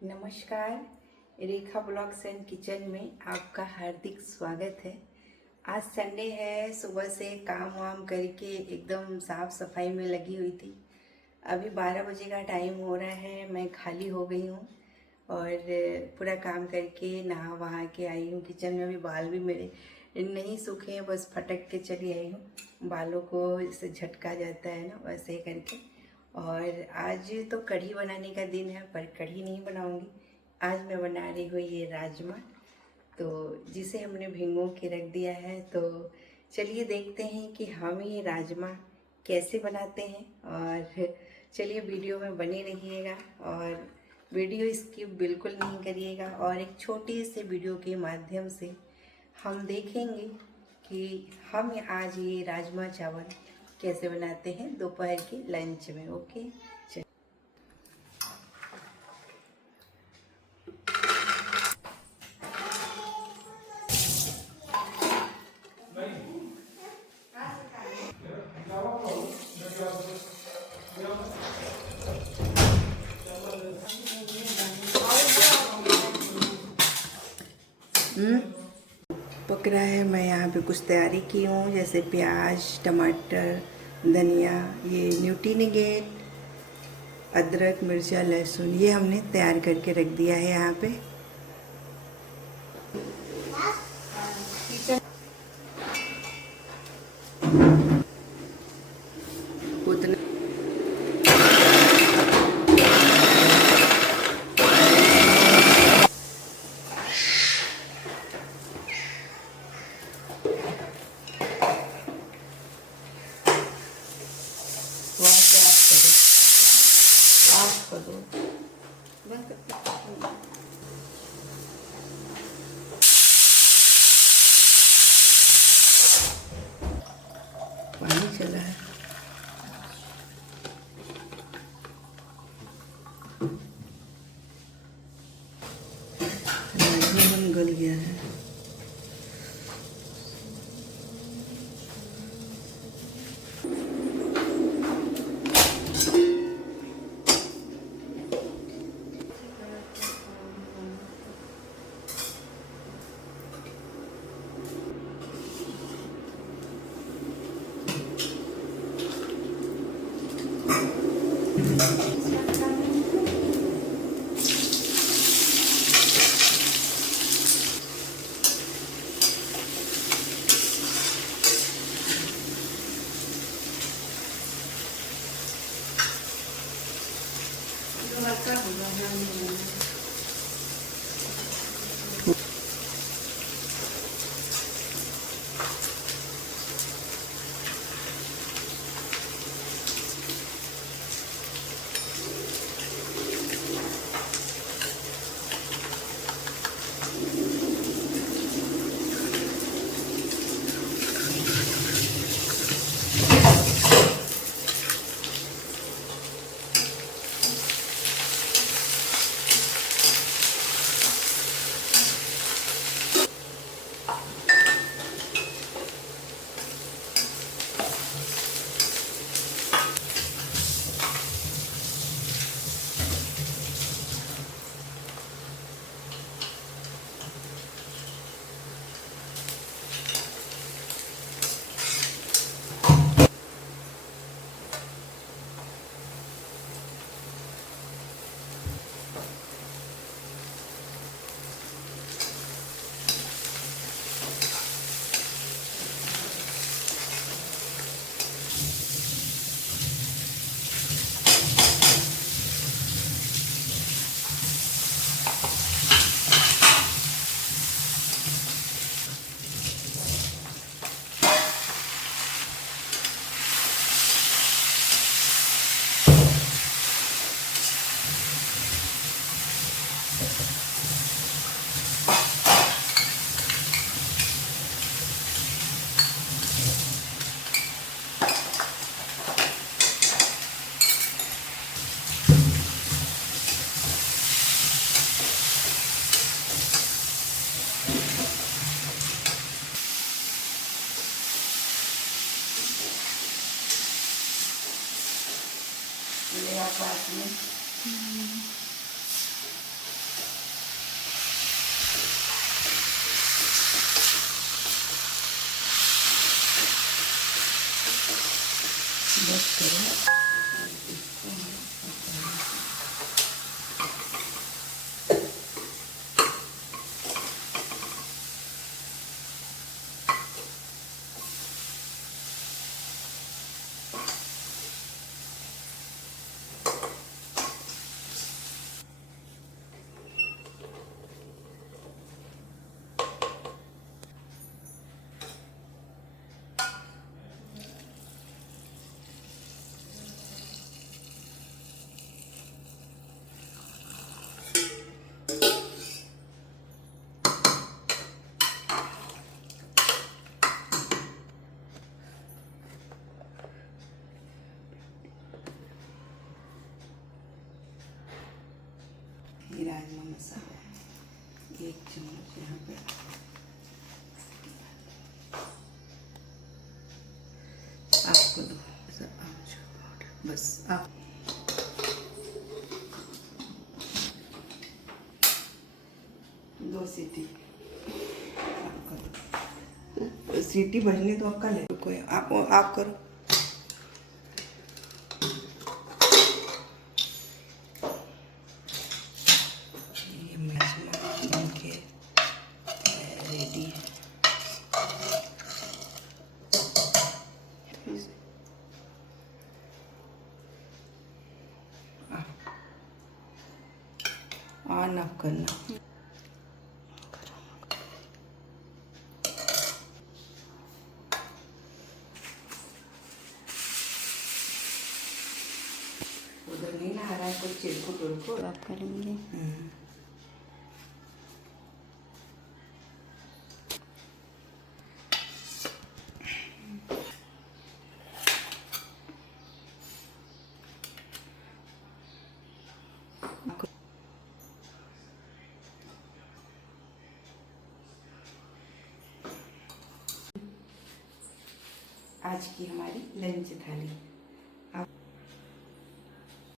नमस्कार, रेखा blogs and kitchen में आपका हार्दिक स्वागत है। आज संडे है, सुबह से काम वाम करके एकदम साफ सफाई में लगी हुई थी। अभी 12 बजे का टाइम हो रहा है, मैं खाली हो गई हूँ और पूरा काम करके नहा वहा के आई हूँ। किचन में भी बाल भी मेरे नहीं सूखे हैं, बस फटक के चली आई हूँ। बालों को जैसे झटका जाता है ना, वैसे ही करके। और आज तो कढ़ी बनाने का दिन है, पर कढ़ी नहीं बनाऊंगी। आज मैं बना रही हूँ ये राजमा, तो जिसे हमने भिगो के रख दिया है। तो चलिए देखते हैं कि हम ये राजमा कैसे बनाते हैं। और चलिए वीडियो में बने रहिएगा और वीडियो स्किप बिल्कुल नहीं करिएगा। और एक छोटी सी वीडियो के माध्यम से हम देखेंगे कि हम आज ये राजमा चावल कैसे बनाते हैं दोपहर के लंच में। ओके, चलिए। पक रहा है। मैं यहाँ पे कुछ तैयारी की हूँ, जैसे प्याज, टमाटर, धनिया, ये न्यूट्रीनिगेट, अदरक, मिर्चा, लहसुन, ये हमने तैयार करके रख दिया है यहाँ पे। उतना ऑफ कर दो, बंद कर दो। पानी चला है। राजमा गल गया है। मेरा पास में ये राजमा मसाला 1 चम्मच यहाँ पे। आपको दो आमचूर पाउडर बस। आप 2 सीटी सीटी बजने तो आपका ले कोई आप करो। ये राजमा बन के रेडी है। ऑन ऑफ करना। उधर नहीं ना आ रहा है कुछ चिरकुट आप करेंगे। आज की हमारी लंच थाली।